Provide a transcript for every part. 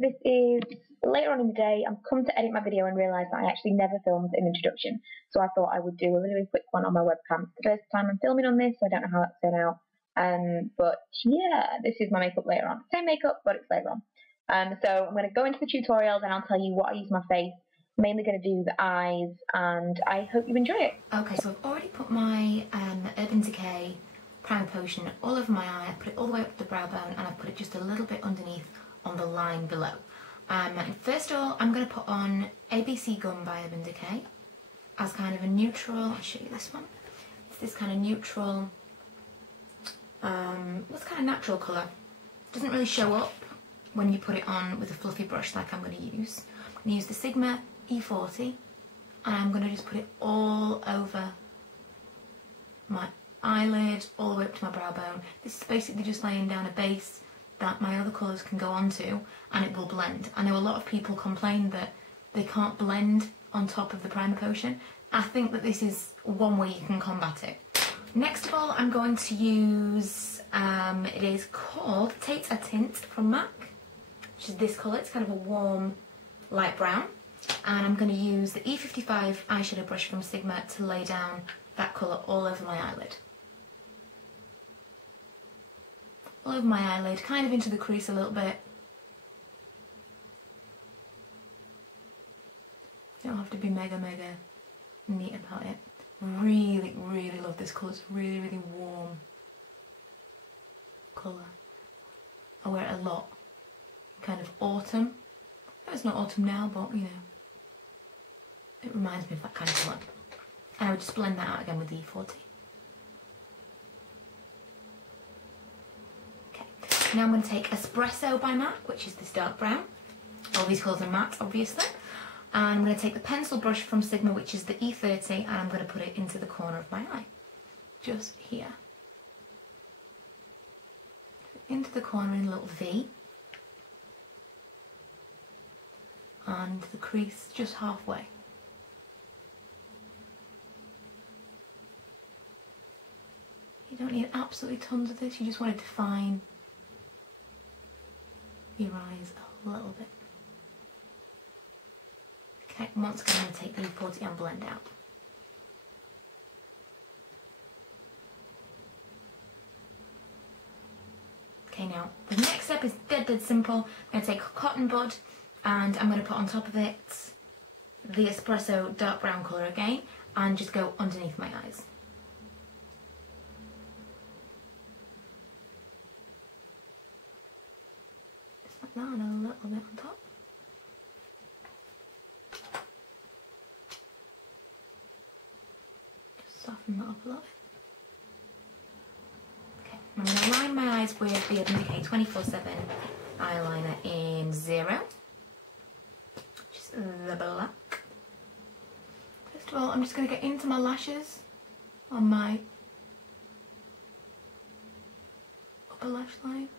this is later on in the day. I'm come to edit my video and realised that I actually never filmed an introduction, so I thought I would do a really quick one on my webcam. It's the first time I'm filming on this, so I don't know how that's turned out. But yeah, this is my makeup later on. Same makeup, but it's later on. So I'm going to go into the tutorials and I'll tell you what I use my face. Mainly going to do the eyes, and I hope you enjoy it. Okay, so I've already put my Urban Decay Primer Potion all over my eye. I put it all the way up to the brow bone, and I put it just a little bit underneath on the line below. First of all, I'm going to put on ABC Gum by Urban Decay as kind of a neutral. I'll show you this one. It's this kind of neutral, what's kind of natural colour. Doesn't really show up when you put it on with a fluffy brush like I'm going to use. I'm going to use the Sigma E40, and I'm going to just put it all over my eyelid, all the way up to my brow bone. This is basically just laying down a base that my other colours can go onto, and it will blend. I know a lot of people complain that they can't blend on top of the primer potion. I think that this is one way you can combat it. Next of all, I'm going to use, it is called Tate a Tint from MAC, which is this colour. It's kind of a warm light brown. And I'm going to use the E55 eyeshadow brush from Sigma to lay down that colour all over my eyelid. All over my eyelid, kind of into the crease a little bit. You don't have to be mega neat about it. Really love this colour. It's really warm colour. I wear it a lot. Kind of autumn. No, it's not autumn now, but you know, it reminds me of that kind of colour. And I would just blend that out again with the E40. Okay, now I'm going to take Espresso by MAC, which is this dark brown. All these colours are matte, obviously. And I'm going to take the pencil brush from Sigma, which is the E30, and I'm going to put it into the corner of my eye. Just here. Into the corner in a little V. And the crease just halfway. You don't need absolutely tons of this, you just want to define your eyes a little bit. Okay, and once again I'm going to take the E40 and blend out. Okay, now the next step is dead simple. I'm going to take cotton bud and I'm going to put on top of it the Espresso dark brown colour again and just go underneath my eyes. Just like that, and a little bit on top. Just soften that up a little bit. Okay, I'm going to line my eyes with the Urban Decay 24/7 eyeliner in 0. The black. First of all, I'm just going to get into my lashes on my upper lash line,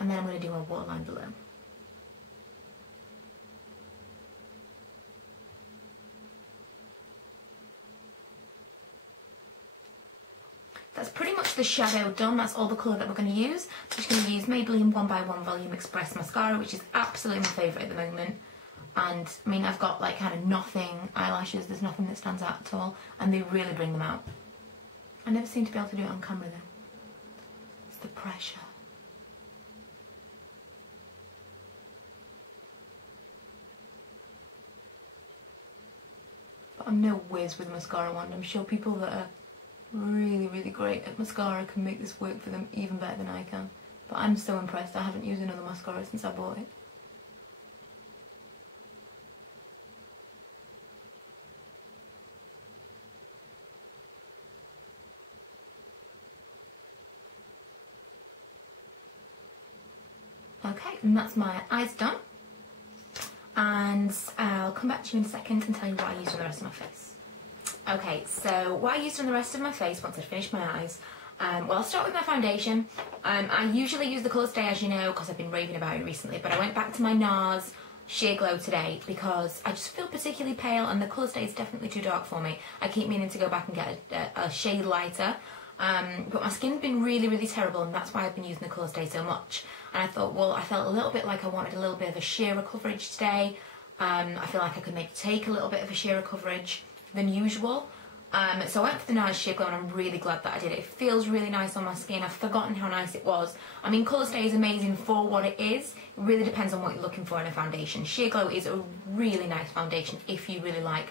and then I'm going to do my waterline below. That's pretty much the shadow done. That's all the colour that we're going to use. I'm just going to use Maybelline 1x1 Volume Express Mascara, which is absolutely my favourite at the moment. And I mean, I've got like kind of nothing eyelashes. There's nothing that stands out at all, and they really bring them out. I never seem to be able to do it on camera though. It's the pressure. But I'm no whiz with a mascara wand. I'm sure people that are really great at mascara can make this work for them even better than I can. But I'm so impressed. I haven't used another mascara since I bought it. Okay, and that's my eyes done. And I'll come back to you in a second and tell you what I used on the rest of my face. Okay, so what I used on the rest of my face once I'd finished my eyes, well, I'll start with my foundation. I usually use the colour Stay, as you know, because I've been raving about it recently, but I went back to my NARS Sheer Glow today because I just feel particularly pale and the colour Stay is definitely too dark for me. I keep meaning to go back and get a shade lighter, but my skin's been really, really terrible, and that's why I've been using the Colour Stay so much. And I thought, well, I felt a little bit like I wanted a little bit of a sheerer coverage today. I feel like I could maybe take a little bit of a sheerer coverage than usual. So I went for the nice sheer glow, and I'm really glad that I did it. It feels really nice on my skin. I've forgotten how nice it was. I mean, Colour Stay is amazing for what it is. It really depends on what you're looking for in a foundation. Sheer Glow is a really nice foundation if you really like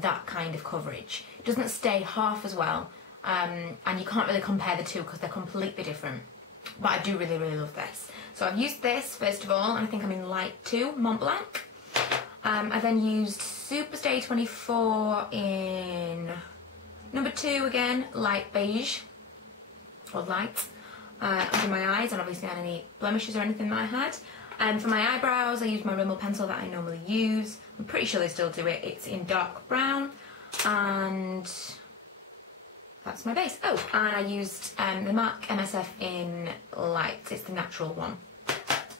that kind of coverage. It doesn't stay half as well, and you can't really compare the two because they're completely different. But I do really, really love this. So I've used this first of all, and I think I'm in light 2, Mont Blanc. I then used Superstay 24 in number 2 again, light beige, or light, under my eyes, and obviously on any blemishes or anything that I had. And for my eyebrows, I used my Rimmel pencil that I normally use. I'm pretty sure they still do it. It's in dark brown, and that's my base. Oh, and I used the MAC MSF in light. It's the natural one,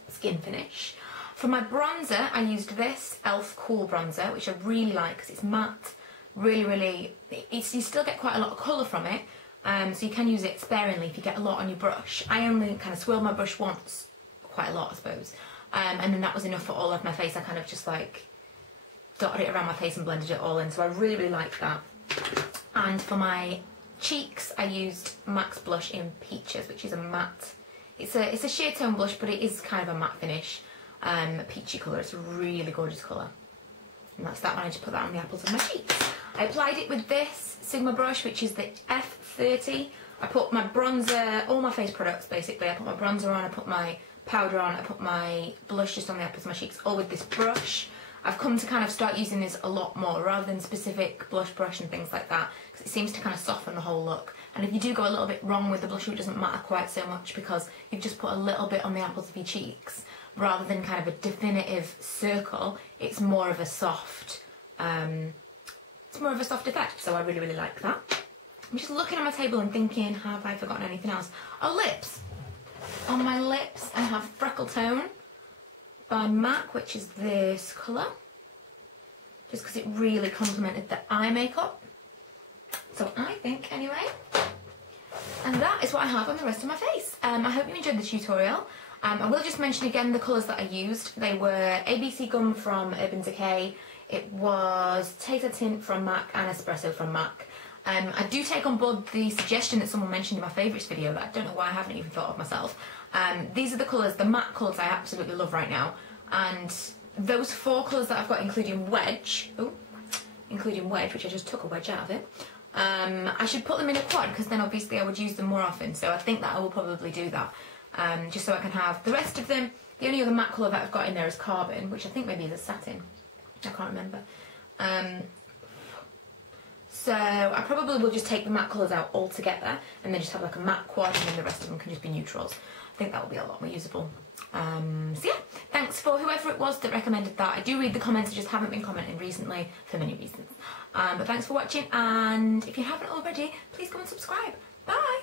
skin finish. For my bronzer, I used this e.l.f. Cool Bronzer, which I really like because it's matte. Really, you still get quite a lot of colour from it, so you can use it sparingly if you get a lot on your brush. I only kind of swirled my brush once, quite a lot I suppose, and then that was enough for all of my face. I kind of just like dotted it around my face and blended it all in, so I really like that. And for my cheeks, I used MAC's blush in Peaches, which is a matte. It's a sheer tone blush, but it is kind of a matte finish, peachy colour. It's a really gorgeous colour. And that's that one. I just put that on the apples of my cheeks. I applied it with this Sigma brush, which is the F30. I put my bronzer, all my face products basically. I put my bronzer on, I put my powder on, I put my blush just on the apples of my cheeks, all with this brush. I've come to kind of start using this a lot more rather than specific blush brush and things like that, because it seems to kind of soften the whole look. And if you do go a little bit wrong with the blush, it doesn't matter quite so much because you've just put a little bit on the apples of your cheeks. Rather than kind of a definitive circle, it's more of a soft, effect. So I really, really like that. I'm just looking at my table and thinking, have I forgotten anything else? Oh, lips. On my lips, I have Freckle Tone by MAC, which is this colour, just because it really complemented the eye makeup. So I think, anyway, and that is what I have on the rest of my face. I hope you enjoyed the tutorial. I will just mention again the colours that I used. They were ABC Gum from Urban Decay, it was Tater Tint from MAC, and Espresso from MAC. I do take on board the suggestion that someone mentioned in my favourites video that I don't know why I haven't even thought of myself. These are the colours, the matte colours I absolutely love right now. And those 4 colours that I've got, including Wedge, which I just took a wedge out of it, I should put them in a quad because then obviously I would use them more often. So I think that I will probably do that. Just so I can have the rest of them. The only other matte colour that I've got in there is Carbon, which I think maybe is a satin. I can't remember. So I probably will just take the matte colours out altogether and then just have like a matte quad, and then the rest of them can just be neutrals. I think that will be a lot more usable. So yeah, thanks for whoever it was that recommended that. I do read the comments, I just haven't been commenting recently for many reasons. But thanks for watching, and if you haven't already, please go and subscribe. Bye!